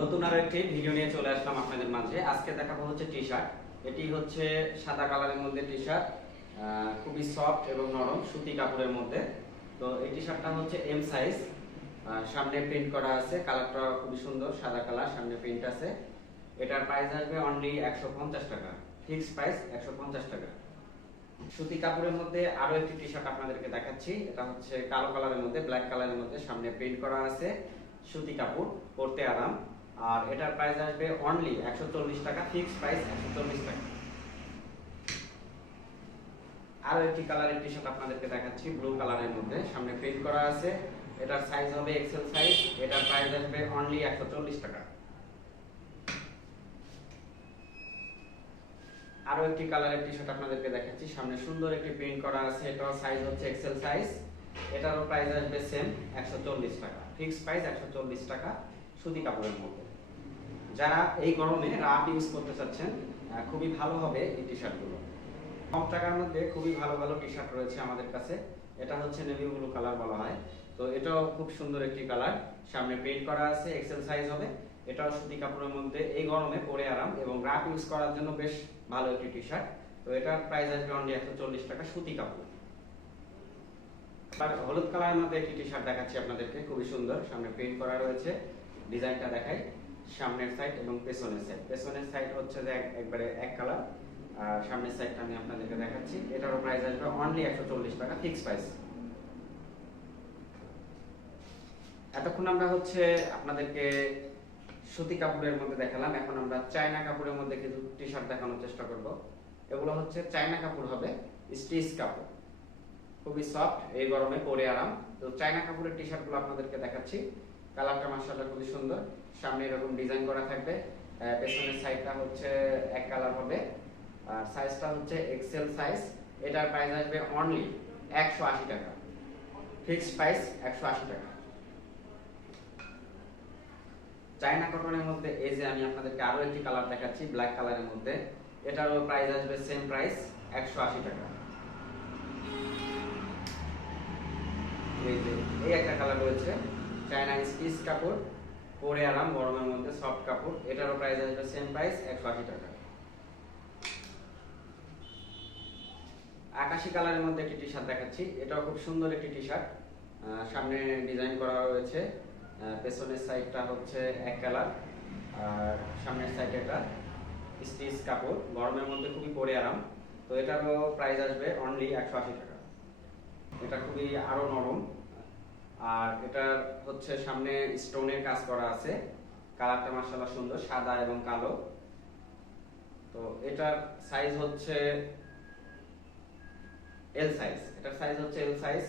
নতুন আরো একটি ভিডিও নিয়ে চলে আসলাম আপনাদের মাঝে। আজকে দেখাবো হচ্ছে টি শার্ট। এটি হচ্ছে সাদা কালারের মধ্যে টি শার্ট, খুবই সফট এবং নরম সুতি কাপড়ের মধ্যে। তো এই টি শার্টটা হচ্ছে এম সাইজ, সামনে প্রিন্ট করা আছে, কালারটা খুবই সুন্দর সাদা কালার, সামনে প্রিন্ট আছে। এটার প্রাইস আসবে অনলি 150 টাকা, ফিক্সড প্রাইস 150 টাকা। সুতি কাপড়ের মধ্যে আরো একটি টি শার্ট আপনাদেরকে দেখাচ্ছি। এটা হচ্ছে কালো কালারের মধ্যে, ব্ল্যাক কালারের মধ্যে, সামনে প্রিন্ট করা আছে, সুতি কাপড়, পরতে আরাম। আর এটার প্রাইস আসবে অনলি 140 টাকা, ফিক্সড প্রাইস 140 টাকা। আরো একটি কালারের টি শার্ট আপনাদেরকে দেখাচ্ছি, ব্লু কালারের মধ্যে, সামনে প্রিন্ট করা আছে। এটার সাইজ হবে এক্সেল সাইজ। এটার প্রাইস আসবে অনলি 140 টাকা। আরো একটি কালারের টি শার্ট আপনাদেরকে দেখাচ্ছি, সামনে সুন্দর একটি প্রিন্ট করা আছে, এটার সাইজ হচ্ছে এক্সেল সাইজ। এটারও প্রাইস আসবে সেম 140 টাকা, ফিক্সড প্রাইস 140 টাকা, সুতি কাপড়ের মধ্যে। যারা এই গরমে রাফ ইউজ করতে চাচ্ছেন, খুবই ভালো হবে এই টি শার্টগুলো। কম টাকার মধ্যে খুবই ভালো ভালো টি শার্ট রয়েছে আমাদের কাছে। এটা হচ্ছে নেভি ব্লু কালার বলা হয়। তো এটাও খুব সুন্দর একটি কালার, সামনে প্রিন্ট করা আছে, এক্সেল সাইজ হবে। এটাও সুতি কাপড়ের মধ্যে, এই গরমে পরে আরাম এবং রাফ ইউজ করার জন্য বেশ ভালো একটি টি শার্ট। তো এটার প্রাইস আসবে অনলি 140 টাকা, সুতি কাপড়। আর হলুদ কালারের মধ্যে একটি টি শার্ট দেখাচ্ছি আপনাদেরকে, খুবই সুন্দর, সামনে প্রিন্ট করা রয়েছে। ডিজাইনটা দেখাই, সামনের সাইড এবং পেছনের সাইড। পেছনের সাইড হচ্ছে যে একবারে এক কালার, আর সামনের সাইডটা আমি আপনাদেরকে দেখাচ্ছি। এটারও প্রাইস আসবে অনলি 140 টাকা, ফিক্স প্রাইস। এতক্ষণ আমরা হচ্ছে আপনাদেরকে সুতি কাপড়ের মধ্যে দেখালাম, এখন আমরা চায়না কাপড়ের মধ্যে কিছু টি শার্ট দেখানোর চেষ্টা করব। এগুলো হচ্ছে চায়না কাপড় হবে, স্টিচ কাপড়, খুবই সফট, এই গরমে পরে আরাম। তো চায়না কাপড়ের টি শার্টগুলো আপনাদেরকে দেখাচ্ছি। কালারটা মাশাআল্লাহ খুবই সুন্দর, সামনে এরকম ডিজাইন করা থাকবে, পেছনের সাইডটা হচ্ছে এক কালার হবে, আর সাইজটা হচ্ছে এক্সেল সাইজ। এটার প্রাইস আসবে অনলি 180 টাকা, ফিক্সড প্রাইস 180 টাকা। চায়না কটনের মধ্যে এই যে আমি আপনাদেরকে আরো একটি কালার দেখাচ্ছি, ব্ল্যাক কালারের মধ্যে। এটারও প্রাইস আসবে সেম প্রাইস, 180 টাকা। এই যে এই একটা কালার রয়েছে, চায়না স্টিচ কাপড়, পরে আরাম, গরমের মধ্যে সফট কাপড়। এটারও প্রাইস আসবে সেম প্রাইস, 180 টাকা। আকাশী কালারের মধ্যে একটি টি শার্ট দেখাচ্ছি, এটাও খুব সুন্দর একটি টি শার্ট, সামনে ডিজাইন করা রয়েছে, পেছনের সাইডটা হচ্ছে এক কালার, আর সামনের সাইড এটা স্টিচ কাপড়, গরমের মধ্যে খুবই পরে আরাম। তো এটারও প্রাইস আসবে অনলি 180 টাকা। এটা খুবই আরো নরম, আর এটার হচ্ছে সামনে স্টোনের কাজ করা আছে, কালারটা মাশাআল্লাহ সুন্দর, সাদা এবং কালো। তো এটার সাইজ হচ্ছে এল সাইজ, এটার সাইজ হচ্ছে এল সাইজ।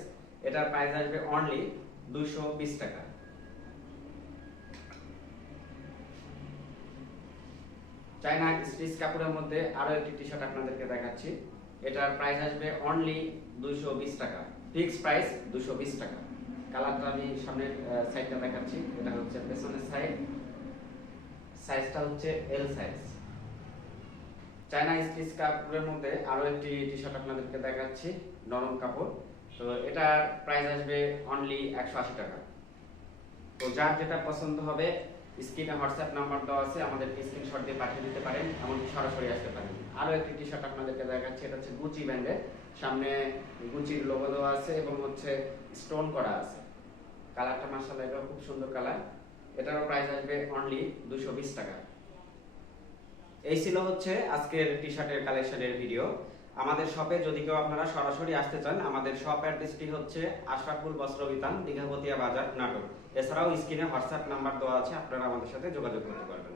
এটার প্রাইস আসবে অনলি 220 টাকা। চায়না স্টিচ কাপড়ের মধ্যে আরো একটি টি শার্ট আপনাদেরকে দেখাচ্ছি। এটার প্রাইস আসবে অনলি 220 টাকা, ফিক্সড প্রাইস 220 টাকা। কালারটা আমি সামনের সাইডটা দেখাচ্ছি, এটা হচ্ছে পেছনের সাইড, সাইজটা হচ্ছে এল সাইজ। চায়না স্টিচ কাপড়ের মধ্যে আরো একটি টি শার্ট আপনাদেরকে দেখাচ্ছি, নরম কাপড়। তো এটার প্রাইস আসবে অনলি 180 টাকা। তো যার যেটা পছন্দ হবে, স্ক্রিনে হোয়াটসঅ্যাপ নাম্বার দেওয়া আছে, আমাদেরকে স্ক্রিনশট দিয়ে পাঠিয়ে দিতে পারেন, এমনকি সরাসরি আসতে পারেন। আরো একটি টি শার্ট আপনাদেরকে দেখাচ্ছি, এটা হচ্ছে গুচি ব্র্যান্ডের, সামনে গুচির লোগো দেওয়া আছে এবং হচ্ছে স্টোন করা আছে। কালারটা মাশাআল্লাহ এটাও খুব সুন্দর কালার। এটারও প্রাইস আসবে অনলি 220 টাকা। এই ছিল হচ্ছে আজকের টি শার্টের কালেকশনের ভিডিও। আমাদের শপে যদি কেউ আপনারা সরাসরি আসতে চান, আমাদের শপ অ্যাড্রেসটি হচ্ছে আশরাফুল বস্ত্র বিতান, দীঘাপতিয়া বাজার, নাটোর। এছাড়াও স্ক্রিনে হোয়াটসঅ্যাপ নাম্বার দেওয়া আছে, আপনারা আমাদের সাথে যোগাযোগ করতে পারবেন।